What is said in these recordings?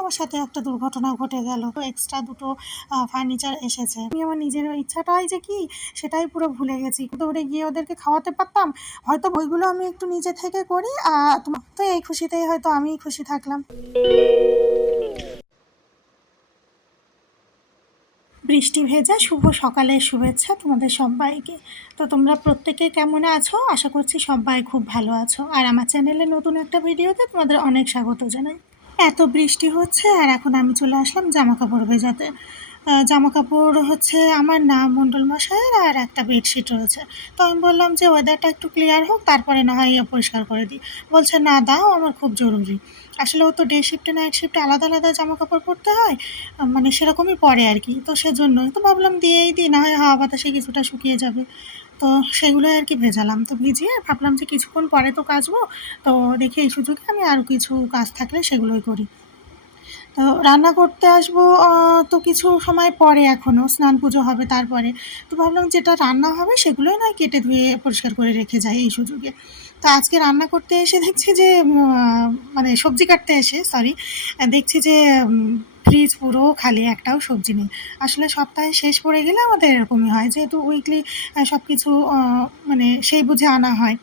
আমার সাথে একটা দুর্ঘটনা ঘটে গেল। তো এক্সট্রা দুটো ফার্নিচার এসেছে। আমি আমার নিজের ইচ্ছাটাই যে কি সেটাই পুরো ভুলে গেছি। দৌড়ে গিয়ে ওদেরকে খাওয়াতে পারতাম। হয়তো ওইগুলো আমি একটু নিজে থেকে করি। তো এই খুশিতেই হয়তো আমিই খুশি থাকলাম। বৃষ্টি ভেজা শুভ সকালের শুভেচ্ছা তোমাদের সবাইকে। তো তোমরা প্রত্যেকে কেমন আছো? আশা করছি সবাই খুব ভালো আছো। আর আমার চ্যানেলে নতুন একটা ভিডিওতে তোমাদের অনেক স্বাগত জানাই। এত বৃষ্টি হচ্ছে আর এখন আমি চলে আসলাম জামা কাপড় ভেজাতে। জামা কাপড় হচ্ছে আমার না মণ্ডল মশাইয়ের, আর একটা বেডশিট রয়েছে। তো আমি বললাম যে ওয়েদারটা একটু ক্লিয়ার হোক, তারপরে না হয় পরিষ্কার করে দিই। বলছে না দাও, আমার খুব জরুরি। আসলে ও তো ডে শিফটে নাইট শিফটে আলাদা আলাদা জামা কাপড় পরতে হয়, মানে সেরকমই পরে আর কি। তো সেজন্যই তো ভাবলাম দিয়েই দিই, না হয় হাওয়া বাতাসে কিছুটা শুকিয়ে যাবে। তো সেগুলোই আর কি ভেজালাম। তো ভিজিয়ে ভাবলাম যে কিছুক্ষণ পরে তো কাচবো, তো দেখি এই সুযোগে আমি আরও কিছু কাজ থাকলে সেগুলোই করি। তো রান্না করতে আসবো তো কিছু সময় পরে, এখনও স্নান পুজো হবে তারপরে। তো ভাবলাম যেটা রান্না হবে সেগুলোই নয় কেটে ধুয়ে পরিষ্কার করে রেখে যাই এই সুযোগে। তো আজকে রান্না করতে এসে দেখছি যে মানে সবজি কাটতে এসে সরি, দেখছি যে ফ্রিজ পুরো খালি, একটাও সবজি নেই। আসলে সপ্তাহে শেষ পড়ে গেলে আমাদের এরকমই হয়, যেহেতু উইকলি সব কিছু মানে সেই বুঝে আনা হয়।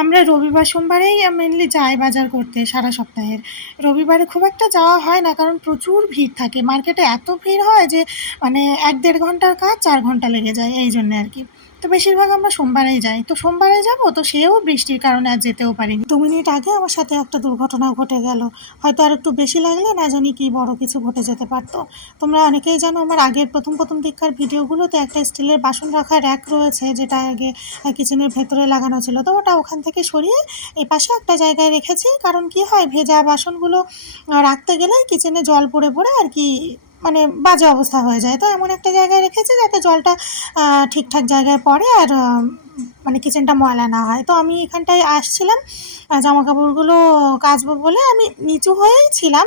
আমরা রবিবার সোমবারেই মেনলি যাই বাজার করতে সারা সপ্তাহের। রবিবারে খুব একটা যাওয়া হয় না, কারণ প্রচুর ভিড় থাকে মার্কেটে। এত ভিড় হয় যে মানে ১-১.৫ ঘন্টার কাজ ৪ ঘন্টা লেগে যায়, এই জন্যে আর কি। তো বেশিরভাগ আমরা সোমবারেই যাই। তো সোমবারে যাব, তো সেও বৃষ্টির কারণে আর যেতেও পারিনি। ২ মিনিট আগে আমার সাথে একটা দুর্ঘটনা ঘটে গেল। হয়তো আর একটু বেশি লাগলে না জানি কি বড় কিছু ঘটে যেতে পারত। তোমরা অনেকেই জানো আমার আগের প্রথম দিককার ভিডিওগুলোতে একটা স্টিলের বাসন রাখার র্যাক রয়েছে, যেটা আগে কিচেনের ভেতরে লাগানো ছিল। তো ওটা ওখান থেকে সরিয়ে এপাশে একটা জায়গায় রেখেছি। কারণ কি হয়, ভেজা বাসনগুলো রাখতে গেলে কিচেনে জল পড়ে পড়ে আর কি মানে বাজে অবস্থা হয়ে যায়। তো এমন একটা জায়গায় রেখেছি যাতে জলটা ঠিকঠাক জায়গায় পড়ে, আর মানে কিচেনটা ময়লা না হয়। তো আমি এখানটায় আসছিলাম জামা কাপড়গুলো কাচবো বলে, আমি নিচু হয়েই ছিলাম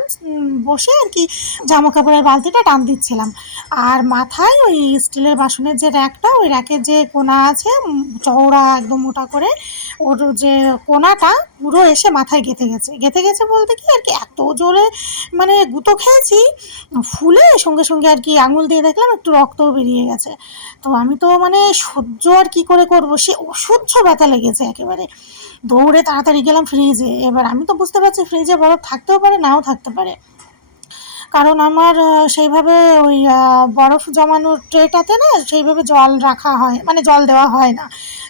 বসে আর কি, জামা কাপড়ের বালতিটা টান দিচ্ছিলাম। আর মাথায় ওই স্টিলের বাসনের যে র্যাকটা, ওই র্যাকের যে কোনা আছে চওড়া একদম মোটা করে, ওর যে কোনাটা পুরো এসে মাথায় গেঁথে গেছে বলতে কি আর কি, এত জোরে মানে গুঁতো খেয়েছি, ফুলে সঙ্গে সঙ্গে আর কি আঙুল দিয়ে দেখলাম একটু রক্তও বেরিয়ে গেছে। তো আমি তো মানে সহ্য আর কি করে করবো, সে অসহ্য ব্যথা লেগেছে একেবারে। দৌড়ে তাড়াতাড়ি গেলাম ফ্রিজে। এবার আমি তো বুঝতে পারছি ফ্রিজে বরফ থাকতেও পারে, নাও থাকতে পারে। কারণ আমার সেইভাবে ওই বরফ জমানোর ট্রেটাতে না সেইভাবে জল রাখা হয়, মানে জল দেওয়া হয় না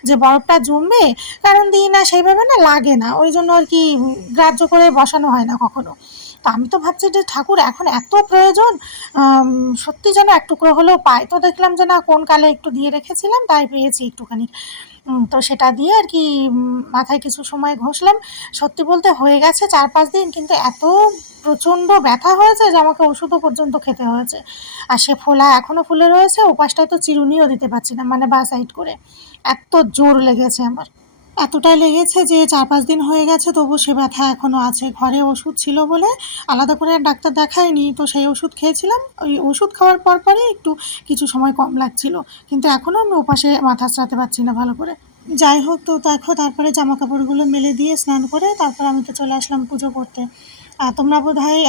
যে বরফটা জমবে। কারণ দিই না সেইভাবে, না লাগে না, ওই জন্য আর কি গ্রাহ্য করে বসানো হয় না কখনো। তো আমি তো ভাবছি যে ঠাকুর এখন এত প্রয়োজন, সত্যি যেন এক টুকরো হলেও পাই। তো দেখলাম যে না, কোন কালে একটু দিয়ে রেখেছিলাম তাই পেয়েছি একটুখানি। তো সেটা দিয়ে আর কি মাথায় কিছু সময় ঘষলাম। সত্যি বলতে হয়ে গেছে ৪-৫ দিন, কিন্তু এত প্রচণ্ড ব্যথা হয়েছে যে আমাকে ওষুধও পর্যন্ত খেতে হয়েছে। আর সে ফোলা এখনও ফুলে রয়েছে, ওপাশটায় তো চিরুনিও দিতে পারছি না, মানে বাঁ সাইড করে। এত জোর লেগেছে আমার। এতটাই লেগেছে যে ৪-৫ দিন হয়ে গেছে, তবু সে ব্যথা এখনও আছে। ঘরে ওষুধ ছিল বলে আলাদা করে আর ডাক্তার দেখাইনি। তো সেই ওষুধ খেয়েছিলাম। ওই ওষুধ খাওয়ার পরই একটু কিছু সময় কম লাগছিল। কিন্তু এখনও আমি ওপাশে মাথা আঁচড়াতে পারছি না ভালো করে। যাই হোক, তো দেখো তারপরে জামা কাপড়গুলো মেলে দিয়ে স্নান করে তারপর আমি তো চলে আসলাম পুজো করতে। তোমরা বোধহয়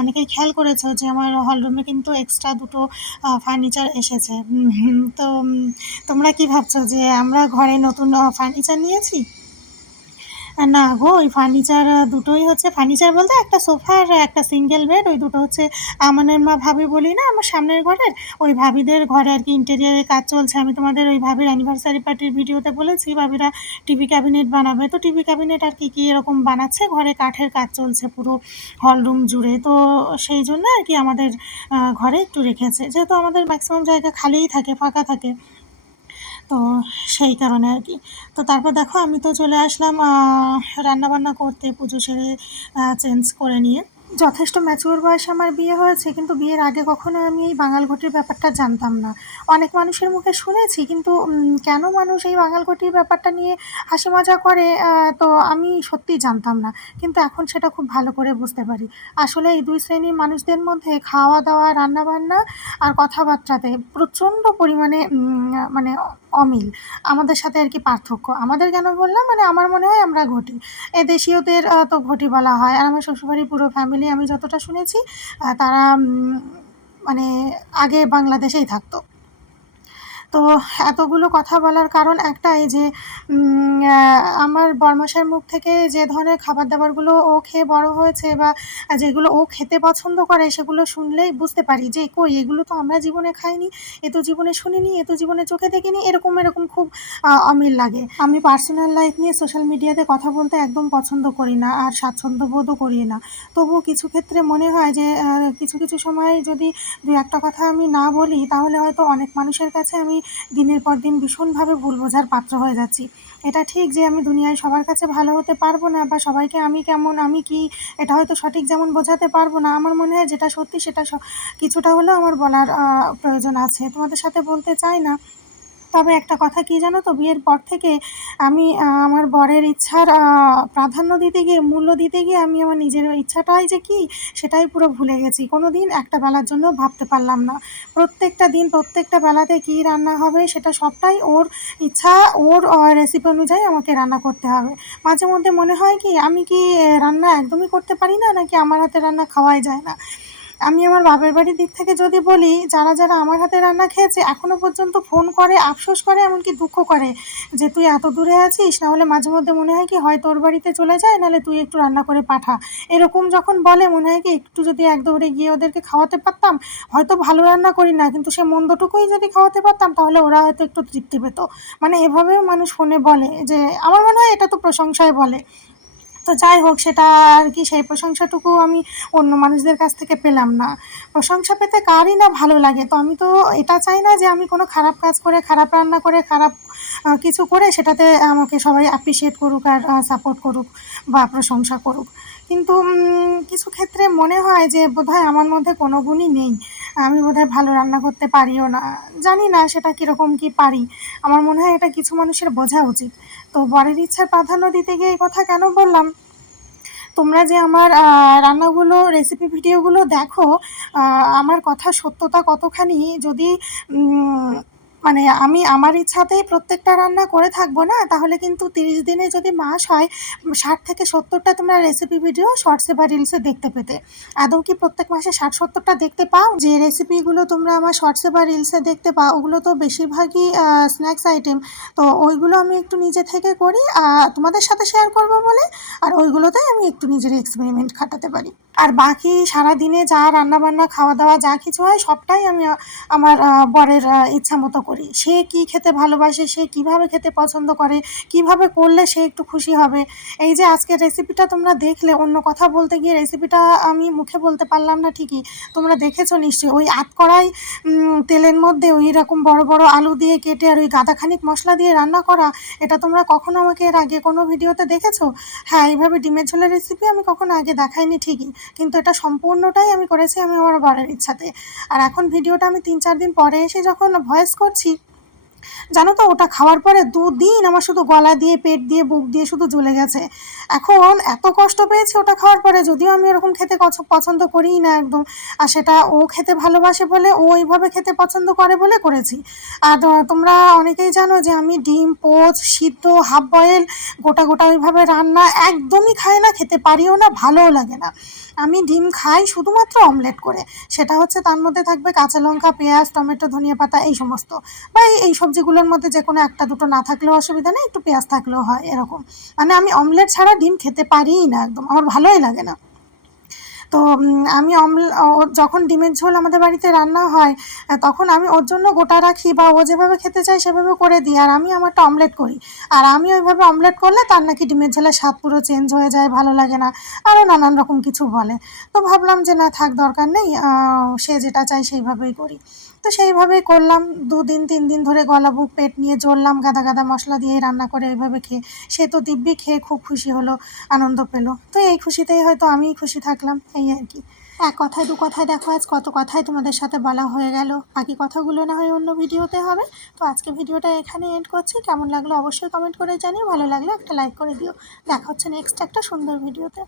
অনেকেই খেয়াল করেছো যে আমার হলরুমে কিন্তু এক্সট্রা দুটো ফার্নিচার এসেছে। তো তোমরা কি ভাবছো যে আমরা ঘরে নতুন ফার্নিচার নিয়েছি? না গো, ওই ফার্নিচার দুটোই হচ্ছে, ফার্নিচার বলতে একটা সোফা আর একটা সিঙ্গেল বেড। ওই দুটো হচ্ছে আমানের মা ভাবি বলি না আমার সামনের ঘরের, ওই ভাবিদের ঘরে আর কি ইন্টেরিয়ারের কাজ চলছে। আমি তোমাদের ওই ভাবির অ্যানিভার্সারি পার্টির ভিডিওতে বলেছি ভাবিরা টিভি ক্যাবিনেট বানাবে। তো টিভি ক্যাবিনেট আর কি এরকম বানাচ্ছে, ঘরে কাঠের কাজ চলছে পুরো হলরুম জুড়ে। তো সেই জন্য আর কি আমাদের ঘরে একটু রেখেছে, যেহেতু আমাদের ম্যাক্সিমাম জায়গা খালিই থাকে, ফাঁকা থাকে। তো সেই কারণে আর কি। তো তারপর দেখো আমি তো চলে আসলাম রান্নাবান্না করতে, পুজো সেরে চেঞ্জ করে নিয়ে। যথেষ্ট ম্যাচিওর বয়সে আমার বিয়ে হয়েছে, কিন্তু বিয়ের আগে কখনো আমি এই বাঙালঘটির ব্যাপারটা জানতাম না। অনেক মানুষের মুখে শুনেছি, কিন্তু কেন মানুষ এই বাঙালঘটির ব্যাপারটা নিয়ে হাসি মজা করে, তো আমি সত্যিই জানতাম না। কিন্তু এখন সেটা খুব ভালো করে বুঝতে পারি। আসলে এই ২ শ্রেণীর মানুষদের মধ্যে খাওয়া দাওয়া, রান্নাবান্না আর কথাবার্তাতে প্রচণ্ড পরিমাণে মানে অমিল, আমাদের সাথে আর কি পার্থক্য। আমাদের কেন বললাম, মানে আমার মনে হয় আমরা ঘটি, এ দেশীয়দের তো ঘটি বলা হয়। আর আমার শ্বশুরবাড়ির পুরো ফ্যামিলি আমি যতটা শুনেছি তারা মানে আগে বাংলাদেশেই থাকতো। তো এতগুলো কথা বলার কারণ একটাই যে আমার বরমশাইয়ের মুখ থেকে যে ধরনের খাবার দাবারগুলো ও খেয়ে বড় হয়েছে বা যেগুলো ও খেতে পছন্দ করে সেগুলো শুনলেই বুঝতে পারি যে কই এগুলো তো আমরা জীবনে খাইনি, এ তো জীবনে শুনিনি, এ তো জীবনে চোখে দেখিনি, এরকম এরকম খুব অমিল লাগে। আমি পার্সোনাল লাইফ নিয়ে সোশ্যাল মিডিয়াতে কথা বলতে একদম পছন্দ করি না আর স্বাচ্ছন্দ্যবোধও করি না। তবুও কিছু ক্ষেত্রে মনে হয় যে কিছু কিছু সময় যদি দু একটা কথা আমি না বলি তাহলে হয়তো অনেক মানুষের কাছে আমি দিনের পর দিন ভীষণভাবে ভুল বোঝার পাত্র হয়ে যাচ্ছি। এটা ঠিক যে আমি দুনিয়ায় সবার কাছে ভালো হতে পারবো না বা সবাইকে আমি কেমন, আমি কি, এটা হয়তো সঠিক যেমন বোঝাতে পারবো না। আমার মনে হয় যেটা সত্যি সেটা কিছুটা হলেও আমার বলার প্রয়োজন আছে। তোমাদের সাথে বলতে চাই না। তবে একটা কথা কী জানো তো, বিয়ের পর থেকে আমি আমার বরের ইচ্ছার প্রাধান্য দিতে গিয়ে, মূল্য দিতে গিয়ে আমি আমার নিজের ইচ্ছাটাই যে কী সেটাই পুরো ভুলে গেছি। কোনো দিন একটা বেলার জন্য ভাবতে পারলাম না। প্রত্যেকটা দিন প্রত্যেকটা বেলাতে কী রান্না হবে সেটা সবটাই ওর ইচ্ছা, ওর রেসিপি অনুযায়ী আমাকে রান্না করতে হবে। মাঝে মধ্যে মনে হয় কি আমি কি রান্না একদমই করতে পারি না, নাকি আমার হাতের রান্না খাওয়াই যায় না। আমি আমার বাপের বাড়ির দিক থেকে যদি বলি, যারা যারা আমার হাতে রান্না খেয়েছে এখনও পর্যন্ত ফোন করে, আফসোস করে, এমনকি দুঃখ করে যে তুই এত দূরে আছিস, নাহলে মাঝে মধ্যে মনে হয় কি হয় তোর বাড়িতে চলে যায়, নাহলে তুই একটু রান্না করে পাঠা। এরকম যখন বলে মনে হয় কি একটু যদি এক দৌড়ে গিয়ে ওদেরকে খাওয়াতে পারতাম, হয়তো ভালো রান্না করি না কিন্তু সে মন্দটুকুই যদি খাওয়াতে পারতাম তাহলে ওরা হয়তো একটু তৃপ্তি পেত। মানে এভাবেও মানুষ ফোনে বলে, যে আমার মনে হয় এটা তো প্রশংসায় বলে। তো যাই হোক, সেটা আর কি, সেই প্রশংসাটুকু আমি অন্য মানুষদের কাছ থেকে পেলাম না। প্রশংসা পেতে কারই না ভালো লাগে। তো আমি তো এটা চাই না যে আমি কোনো খারাপ কাজ করে, খারাপ রান্না করে, খারাপ কিছু করে সেটাতে আমাকে সবাই অ্যাপ্রিশিয়েট করুক আর সাপোর্ট করুক বা প্রশংসা করুক। কিন্তু কিছু ক্ষেত্রে মনে হয় যে বোধহয় আমার মধ্যে কোনো গুণই নেই। আমি বোধহয় ভালো রান্না করতে পারিও না। জানি না সেটা কীরকম কী পারি। আমার মনে হয় এটা কিছু মানুষের বোঝা উচিত। তো বরের ইচ্ছার প্রাধান্য দিতে গিয়ে এই কথা কেন বললাম, তোমরা যে আমার রান্নাগুলো, রেসিপি ভিডিওগুলো দেখো, আমার কথার সত্যতা কতখানি যদি মানে আমি আমার ইচ্ছাতেই প্রত্যেকটা রান্না করে থাকবো না, তাহলে কিন্তু 30 দিনে যদি মাস হয় 60 থেকে 70টা তোমরা রেসিপি ভিডিও শর্টসে বা রিলসে দেখতে পেতে। আদৌ কি প্রত্যেক মাসে 60-70টা দেখতে পাও? যে রেসিপিগুলো তোমরা আমার শর্টসে বা রিলসে দেখতে পাও ওগুলো তো বেশিরভাগই স্ন্যাক্স আইটেম। তো ওইগুলো আমি একটু নিজে থেকে করি তোমাদের সাথে শেয়ার করবো বলে, আর ওইগুলোতে আমি একটু নিজের এক্সপেরিমেন্ট খাটাতে পারি। আর বাকি সারাদিনে যা রান্নাবান্না, খাওয়া দাওয়া যা কিছু হয় সবটাই আমি আমার বরের ইচ্ছা মতো করি। সে কী খেতে ভালোবাসে, সে কীভাবে খেতে পছন্দ করে, কীভাবে করলে সে একটু খুশি হবে। এই যে আজকের রেসিপিটা তোমরা দেখলে, অন্য কথা বলতে গিয়ে রেসিপিটা আমি মুখে বলতে পারলাম না ঠিকই, তোমরা দেখেছো নিশ্চয়ই। ওই আধকড়াই তেলের মধ্যে ওই রকম বড় বড় আলু দিয়ে কেটে আর ওই গাদাখানিক মশলা দিয়ে রান্না করা, এটা তোমরা কখনো আমাকে এর আগে কোনো ভিডিওতে দেখেছো? হ্যাঁ, এইভাবে ডিমের ঝোলের রেসিপি আমি কখনো আগে দেখাইনি ঠিকই, কিন্তু এটা সম্পূর্ণটাই আমি করেছি আমি আমার বরের ইচ্ছাতে। আর এখন ভিডিওটা আমি 3-4 দিন পরে এসে যখন ভয়েস করছি, জানো তো ওটা খাওয়ার পরে 2 দিন আমার শুধু গলা দিয়ে, পেট দিয়ে, বুক দিয়ে শুধু জ্বলে গেছে। এখন এত কষ্ট পেয়েছি ওটা খাওয়ার পরে, যদিও আমি ওরকম খেতে পছন্দ করিই না একদম। আর সেটা ও খেতে ভালোবাসে বলে, ও ওইভাবে খেতে পছন্দ করে বলে করেছি। আর তোমরা অনেকেই জানো যে আমি ডিম পোচ, সিদ্ধ, হাফ বয়েল, গোটা গোটা ওইভাবে রান্না একদমই খাই না, খেতে পারিও না, ভালোও লাগে না। আমি ডিম খাই শুধুমাত্র অমলেট করে। সেটা হচ্ছে তার মধ্যে থাকবে কাঁচা লঙ্কা, পেঁয়াজ, টমেটো, ধনিয়া পাতা, এই সমস্ত। বা এই সবজিগুলোর মধ্যে যে কোনো একটা দুটো না থাকলেও অসুবিধা নেই, একটু পেঁয়াজ থাকলেও হয়, এরকম। মানে আমি অমলেট ছাড়া ডিম খেতে পারিই না একদম, আমার ভালোই লাগে না। তো আমি যখন ডিমের ঝোল আমাদের বাড়িতে রান্না হয় তখন আমি ওর জন্য গোটা রাখি, বা ও যেভাবে খেতে চায় সেভাবে করে দিই, আর আমি আমারটা অমলেট করি। আর আমি ওইভাবে অমলেট করলে তার নাকি ডিমের ঝোলের স্বাদ পুরো চেঞ্জ হয়ে যায়, ভালো লাগে না, আরও নানান রকম কিছু বলে। তো ভাবলাম যে না থাক, দরকার নেই, সে যেটা চায় সেইভাবেই করি। তো সেইভাবেই করলাম। 2 দিন 3 দিন ধরে গলা বুক পেট নিয়ে জ্বললাম, গাদা গাদা মশলা দিয়ে রান্না করে ওইভাবে খেয়ে। সে তো দিব্যি খেয়ে খুব খুশি হলো, আনন্দ পেল। তো এই খুশিতেই হয়তো আমিই খুশি থাকলাম, এই আর কি। এক কথায় দু কথায় দেখো আজ কত কথাই তোমাদের সাথে বলা হয়ে গেল। বাকি কথাগুলো না হয় অন্য ভিডিওতে হবে। তো আজকে ভিডিওটা এখানে এন্ড করছি। কেমন লাগলো অবশ্যই কমেন্ট করে জানিও, ভালো লাগলে একটা লাইক করে দিও। দেখা হচ্ছে নেক্সট একটা সুন্দর ভিডিওতে।